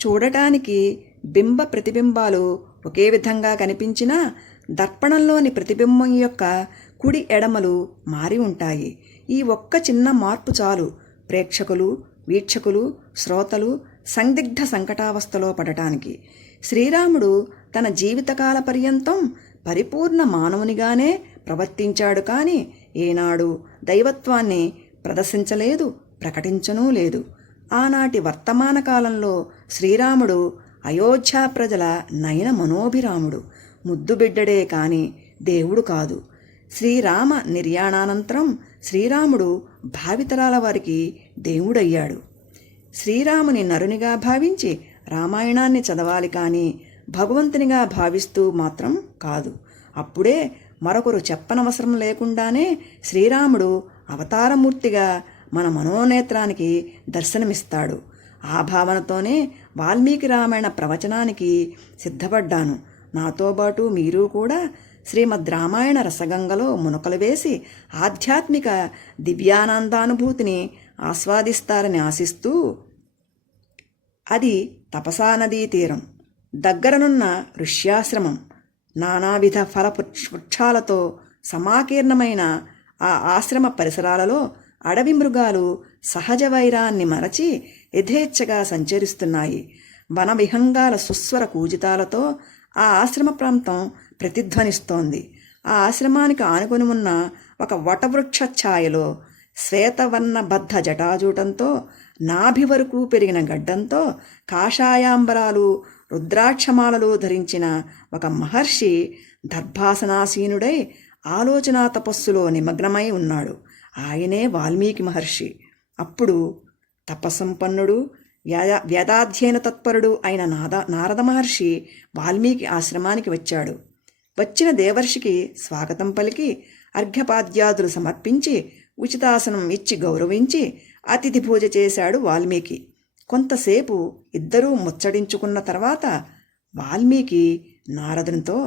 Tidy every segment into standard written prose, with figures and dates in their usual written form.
చూడటానికి బింబ ప్రతిబింబాలు ఒకే విధంగా కనిపించినా దర్పణంలోని ప్రతిబింబం యొక్క కుడి ఎడమలు మారి ఉంటాయి. ఈ ఒక్క చిన్న మార్పు చాలు ప్రేక్షకులు, వీక్షకులు, శ్రోతలు సందిగ్ధ సంకటావస్థలో పడటానికి. శ్రీరాముడు తన జీవితకాల పర్యంతం పరిపూర్ణ మానవునిగానే ప్రవర్తించాడు. కానీ ఏనాడు దైవత్వాన్ని ప్రదర్శించలేదు, ప్రకటించనూ లేదు. ఆనాటి వర్తమాన కాలంలో శ్రీరాముడు అయోధ్యా ప్రజల నయన మనోభిరాముడు, ముద్దుబిడ్డడే కాని దేవుడు కాదు. శ్రీరామ నిర్యాణానంతరం శ్రీరాముడు భావితరాల వారికి దేవుడయ్యాడు. శ్రీరాముని నరునిగా భావించి రామాయణాన్ని చదవాలి కానీ భగవంతునిగా భావిస్తూ మాత్రం కాదు. అప్పుడే మరొకరు చెప్పనవసరం లేకుండానే శ్రీరాముడు అవతారమూర్తిగా మన మనోనేత్రానికి దర్శనమిస్తాడు. ఆ భావనతోనే వాల్మీకి రామాయణ ప్రవచనానికి సిద్ధపడ్డాను. నాతో పాటు మీరు కూడా శ్రీమద్ రామాయణ రసగంగలో మునకలు వేసి ఆధ్యాత్మిక దివ్యానందానుభూతిని ఆస్వాదిస్తారని ఆశిస్తూ, అది తపసా నదీ తీరం, దగ్గరనున్న ఋష్యాశ్రమం, నానావిధ ఫల వృక్షాలతో సమాకీర్ణమైన ఆ ఆశ్రమ పరిసరాలలో అడవి మృగాలు సహజ వైరాన్ని మరచి యథేచ్ఛగా సంచరిస్తున్నాయి. వన విహంగాల సుస్వర కూజితాలతో ఆ ఆశ్రమ ప్రాంతం ప్రతిధ్వనిస్తోంది. ఆ ఆశ్రమానికి ఆనుకొని ఉన్న ఒక వటవృక్ష ఛాయలో శ్వేతవర్ణబద్ధ జటాజూటంతో, నాభి వరకు పెరిగిన గడ్డంతో, కాషాయాంబరాలు రుద్రాక్షమాలలు ధరించిన ఒక మహర్షి దర్భాసనాసీనుడై ఆలోచనా తపస్సులో నిమగ్నమై ఉన్నాడు. ఆయనే వాల్మీకి మహర్షి. అప్పుడు తపసంపన్నుడు, వేదాధ్యయన తత్పరుడు అయిన నారద మహర్షి వాల్మీకి ఆశ్రమానికి వచ్చాడు. వచ్చిన దేవర్షికి స్వాగతం పలికి అర్ఘ్యపాద్యాదులు సమర్పించి ఉచితాసనం ఇచ్చి గౌరవించి అతిథి పూజ చేశాడు వాల్మీకి. కొంతసేపు ఇద్దరూ ముచ్చడించుకున్న తర్వాత వాల్మీకి నారదునితో,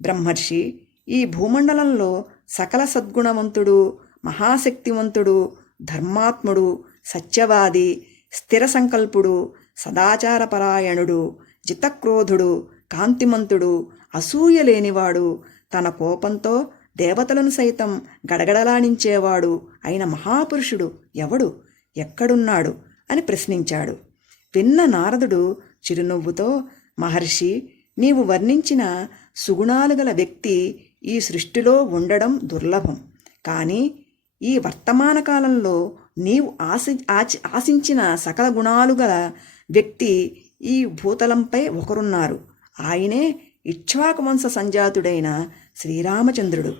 బ్రహ్మర్షి, ఈ భూమండలంలో సకల సద్గుణవంతుడు, మహాశక్తివంతుడు, ధర్మాత్ముడు, సత్యవాది, స్థిర సంకల్పుడు, సదాచారపరాయణుడు, జితక్రోధుడు, కాంతిమంతుడు, అసూయ లేనివాడు, తన కోపంతో దేవతలను సైతం గడగడలాడించేవాడు అయిన మహాపురుషుడు ఎవడు, ఎక్కడున్నాడు అని ప్రశ్నించాడు. విన్న నారదుడు చిరునవ్వుతో, మహర్షి, నీవు వర్ణించిన సుగుణాలు గల వ్యక్తి ఈ సృష్టిలో ఉండడం దుర్లభం. కానీ ఈ వర్తమాన కాలంలో నీవు ఆశించిన సకల గుణాలు గల వ్యక్తి ఈ భూతలంపై ఒకరున్నారు. ఆయనే ఇక్ష్వాకు వంశ సంజాతుడైన శ్రీరామచంద్రుడు.